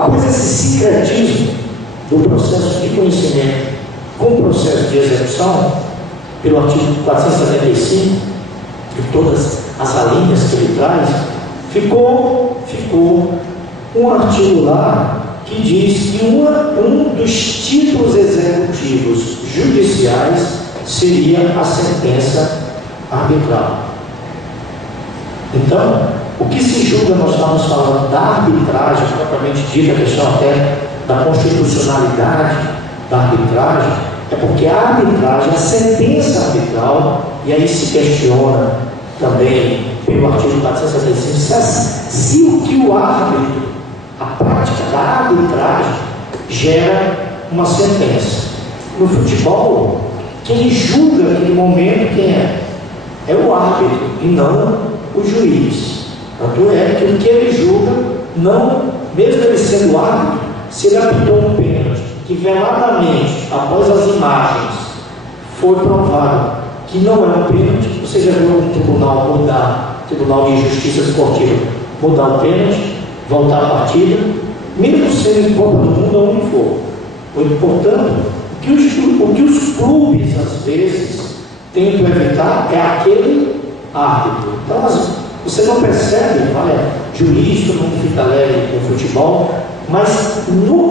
após esse sincretismo do processo de conhecimento com o processo de execução, pelo artigo 475, e todas as alíneas que ele traz, ficou um artigo lá que diz que um dos títulos executivos judiciais seria a sentença arbitral. Então, o que se julga, nós estamos falando da arbitragem, propriamente dita, a questão até da constitucionalidade da arbitragem, é porque a arbitragem, a sentença arbitral, e aí se questiona também pelo artigo 475, se o que o árbitro, a prática da arbitragem, gera uma sentença. No futebol, quem julga aquele momento, quem é? É o árbitro e não o juiz. Tanto é que o que ele julga, não, mesmo ele sendo árbitro, se ele apitou um pênalti, que veladamente, após as imagens, foi provado que não é um pênalti, você já viu um tribunal mudar, Tribunal de Justiça Esportiva, mudar o pênalti, voltar a partida, mesmo sendo Copa do Mundo onde for. Portanto, o que os clubes, às vezes, tentam evitar é aquele árbitro. Então, você não percebe, olha, juiz, todo mundo fica leve com o futebol, mas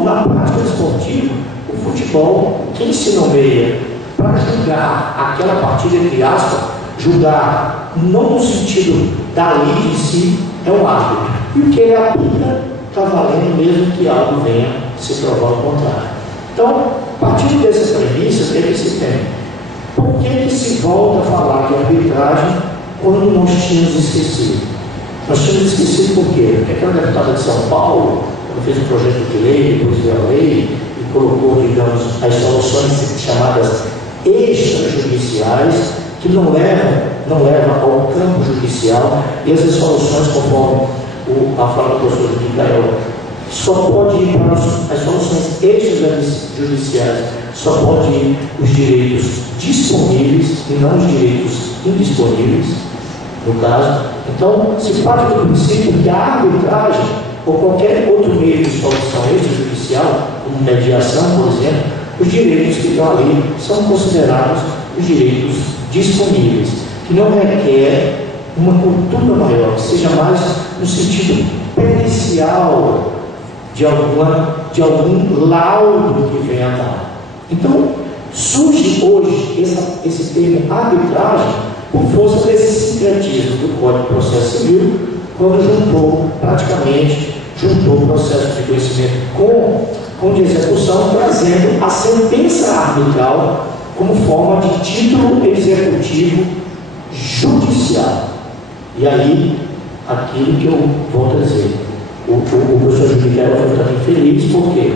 na prática esportiva, o futebol, quem se nomeia para julgar aquela partida, entre aspas, julgar não no sentido da lei em si, é o árbitro. E o que ele apita está valendo mesmo que algo venha se provar o contrário. Então, partindo dessas premissas, o que se tem? Por que se volta a falar de arbitragem quando nós tínhamos esquecido? Nós tínhamos esquecido por quê? Porque aquela deputada de São Paulo, quando fez um projeto de lei, depois veio a lei, e colocou, digamos, as soluções chamadas extrajudiciais, que não levam ao campo judicial, e essas soluções, conforme a fala do professor Micael, só pode ir para as soluções extrajudiciais, só pode ir os direitos disponíveis e não os direitos indisponíveis, no caso. Então, se parte do princípio que a arbitragem ou qualquer outro meio de solução extrajudicial, como mediação, por exemplo, os direitos que estão ali são considerados os direitos disponíveis, que não requer uma cultura maior, que seja mais no sentido pericial de algum laudo que venha a dar. Então, surge hoje esse termo arbitragem por força desse sincretismo do Código de Processo Civil, quando juntou o processo de conhecimento com de execução, trazendo a sentença arbitral como forma de título executivo judicial. E aí, aquilo que eu volto a dizer, o professor Juliano foi também feliz, porque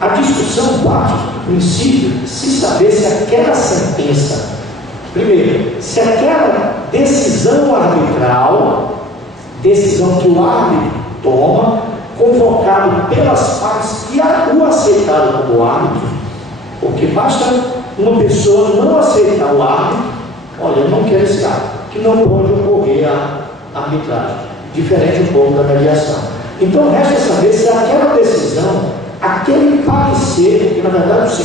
a discussão parte do princípio de se saber se aquela sentença, primeiro, se aquela decisão arbitral, decisão que o árbitro toma, convocado pelas partes que o aceitaram como árbitro, porque basta uma pessoa não aceitar o árbitro, olha, eu não quero esse árbitro, que não pode ocorrer a arbitragem, diferente um pouco da mediação. Então resta saber se aquela decisão, aquele parecer, porque na verdade o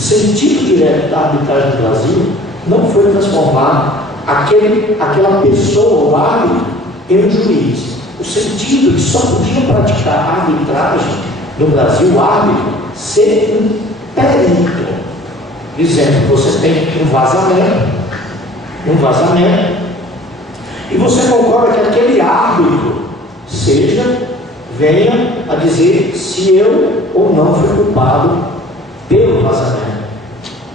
sentido direto da arbitragem no Brasil não foi transformar aquela pessoa, o árbitro, em um juiz. O sentido que só podia praticar a arbitragem no Brasil, o árbitro, ser um perito. Dizendo, você tem um vazamento, e você concorda que aquele árbitro venha a dizer se eu ou não fui culpado pelo vazamento.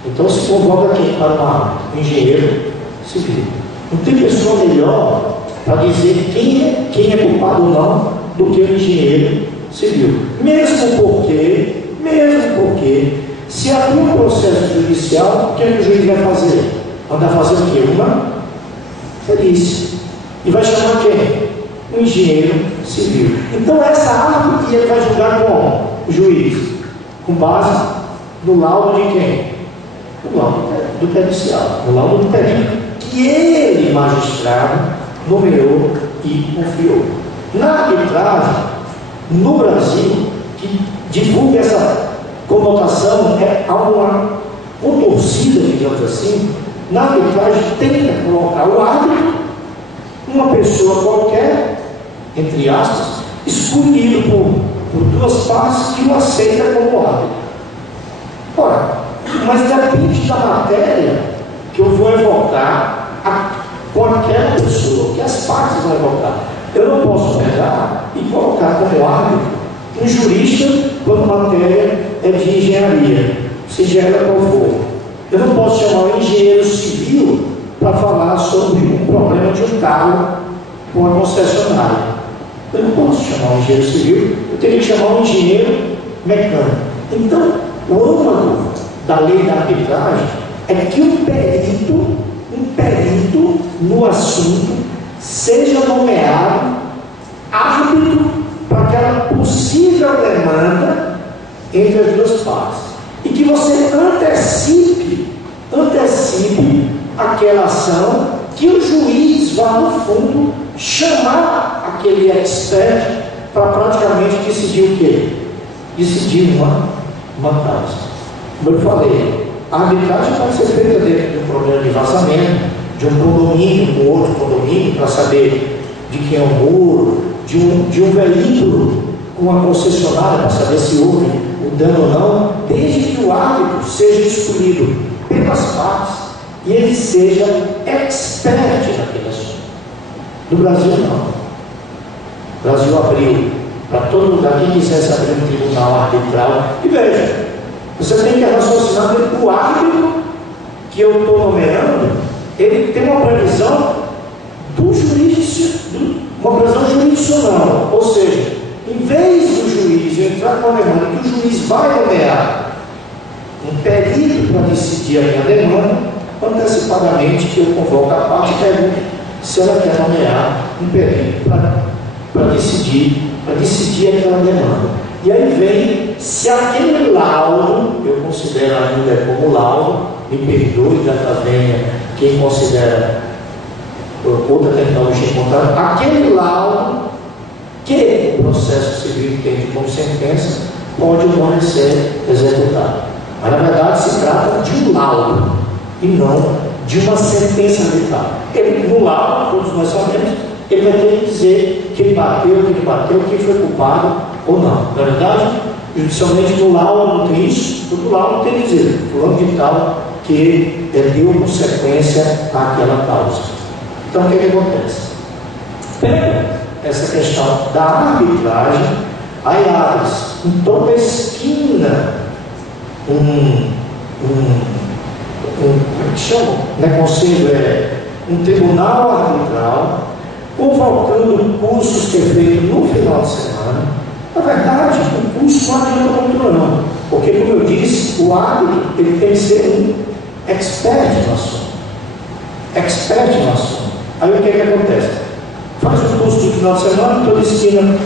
Então se convoca quem para um árbitro? Engenheiro civil. Não tem pessoa melhor para dizer quem é culpado ou não do que o engenheiro civil. Mesmo porque se abrir um processo judicial, o que o juiz vai fazer? Vai fazer o quê? Uma perícia. E vai chamar quem? Um engenheiro civil. Então essa árbitro ele vai julgar como? O juiz. Com base no laudo de quem? No laudo do pericial, no laudo do perito, que ele, magistrado, nomeou e confiou. Na arbitragem, no Brasil, que divulga essa conotação, há uma contorcida, digamos assim, na arbitragem tenta colocar o árbitro, uma pessoa qualquer, entre aspas, escolhido por duas partes que o aceita como árbitro. Ora, mas depende da matéria que eu vou evocar com aquela pessoa, que as partes vão evocar. Eu não posso pegar e colocar como árbitro um jurista quando a matéria é de engenharia, seja ela qual for. Eu não posso chamar um engenheiro civil para falar sobre um problema de um carro com a concessionária. Eu não posso chamar um engenheiro civil, eu teria que chamar um engenheiro mecânico. Então, o âmago da lei da arbitragem é que um perito no assunto seja nomeado árbitro para aquela possível demanda entre as duas partes. E que você antecipe aquela ação, que o juiz vá no fundo chamar aquele expert para praticamente decidir o quê? Decidir uma causa. Como eu falei, a arbitragem pode ser feita dentro de um problema de vazamento, de um condomínio com outro condomínio, para saber de quem é o muro, de um veículo com uma concessionária, para saber se houve o dano ou não, desde que o árbitro seja escolhido pelas partes e ele seja expert naquele assunto. No Brasil, não. O Brasil abriu para todo lugar, quem quisesse abrir um tribunal arbitral. E veja, você tem que raciocinar que o árbitro que eu estou nomeando, ele tem uma previsão uma previsão jurisdicional, ou seja, em vez do juiz entrar com a demanda, que o juiz vai nomear um perito para decidir a minha demanda, antecipadamente eu convoco a parte e pergunto se ela quer nomear um perito para decidir aquela demanda. E aí vem, se aquele laudo, eu considero ainda como laudo, me perdoe, já venha quem considera outra tecnologia contrária, aquele laudo que o processo civil entende como sentença, pode ou não ser executado. Mas na verdade se trata de um laudo e não de uma sentença arbitral. No laudo, todos nós sabemos, ele vai ter que dizer que ele bateu, quem foi culpado ou não. Na verdade, judicialmente no laudo não tem isso, no laudo tem que dizer, fulano de tal, que deu consequência àquela causa. Então o que acontece? Pega essa questão da arbitragem, aí abre-se em toda esquina um tribunal arbitral, convocando cursos que é feito no final de semana. Na verdade, o curso não adianta muito não, porque, como eu disse, o árbitro ele tem que ser um expert no assunto. Aí o que acontece? Faz um curso de final de semana, toda esquina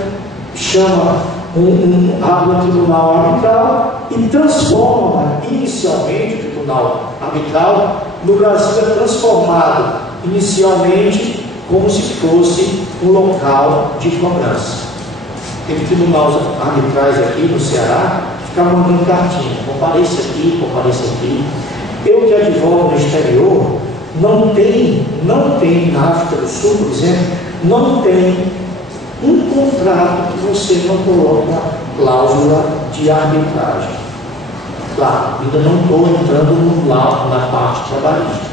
chama um tribunal arbitral e transforma inicialmente o tribunal arbitral. No Brasil é transformado inicialmente como se fosse um local de cobrança. Teve tribunais arbitrais aqui no Ceará que ficavam mandando cartinha, compareça aqui. Eu que advogo no exterior, não tem na África do Sul, por exemplo, não tem um contrato que você não coloca cláusula de arbitragem. Claro, ainda não estou entrando na parte trabalhista,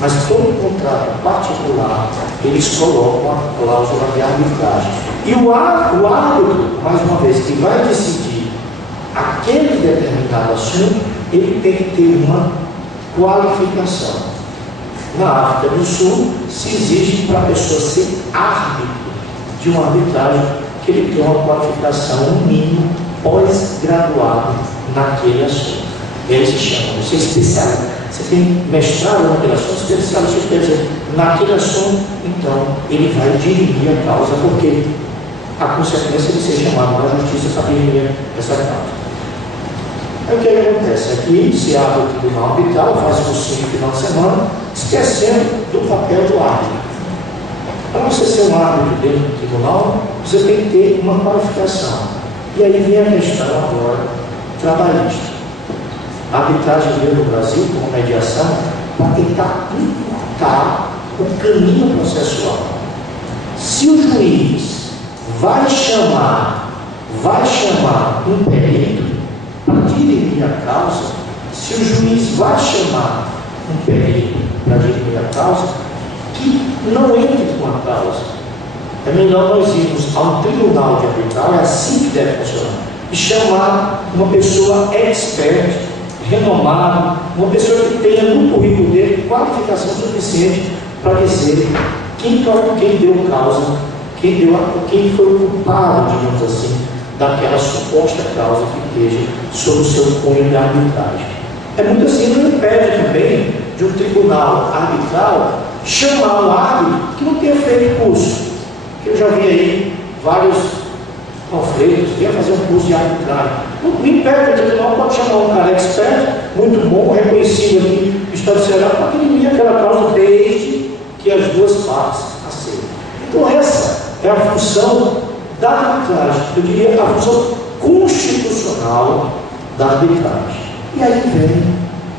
mas todo contrato particular, eles colocam a cláusula de arbitragem. E o árbitro, mais uma vez, que vai decidir aquele determinado assunto, ele tem que ter uma qualificação. Na África do Sul, se exige para a pessoa ser árbitro de uma arbitragem que ele tenha uma qualificação, no mínimo, pós-graduado naquele assunto. Ele se chama, você é especialista, você tem mestrado naquele assunto, especialista, quer dizer, naquele assunto, então ele vai dirimir a causa, porque a consequência de ser chamado na justiça para dirimir essa causa. Aí o que acontece? Aqui se abre o tribunal arbitral, faz cursinho no final de semana, esquecendo do papel do árbitro. Para você ser um árbitro dentro do tribunal, você tem que ter uma qualificação. E aí vem a questão agora trabalhista. A arbitragem veio no Brasil como mediação para tentar encurtar o caminho processual. Se o juiz vai chamar um perito para dirimir a causa, se o juiz vai chamar um perito para dirimir a causa, que não entre com a causa. É melhor nós irmos a um tribunal de arbitragem, é assim que deve funcionar, e chamar uma pessoa expert, renomada, uma pessoa que tenha no currículo dele qualificação suficiente para dizer quem deu causa, quem foi o culpado, digamos assim, daquela suposta causa que esteja sob o seu cunho de arbitragem. É muito assim, não impede também de um tribunal arbitral chamar um árbitro que não tenha feito curso. Eu já vi aí vários conflitos, vinha fazer um curso de arbitragem. Não impede, o tribunal pode chamar um cara expert, muito bom, reconhecido aqui no Estado do Ceará, para dirimir aquela causa desde que as duas partes aceitem. Então essa é a função da arbitragem, eu diria a função constitucional da arbitragem. E aí vem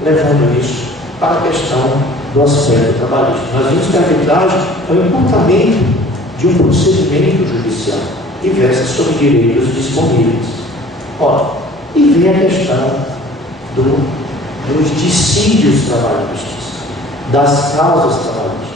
levando isso para a questão do aspecto trabalhista. Nós vimos que a arbitragem é o encurtamento de um procedimento judicial e versa sobre direitos disponíveis. Ora, e vem a questão dos dissídios trabalhistas, das causas trabalhistas.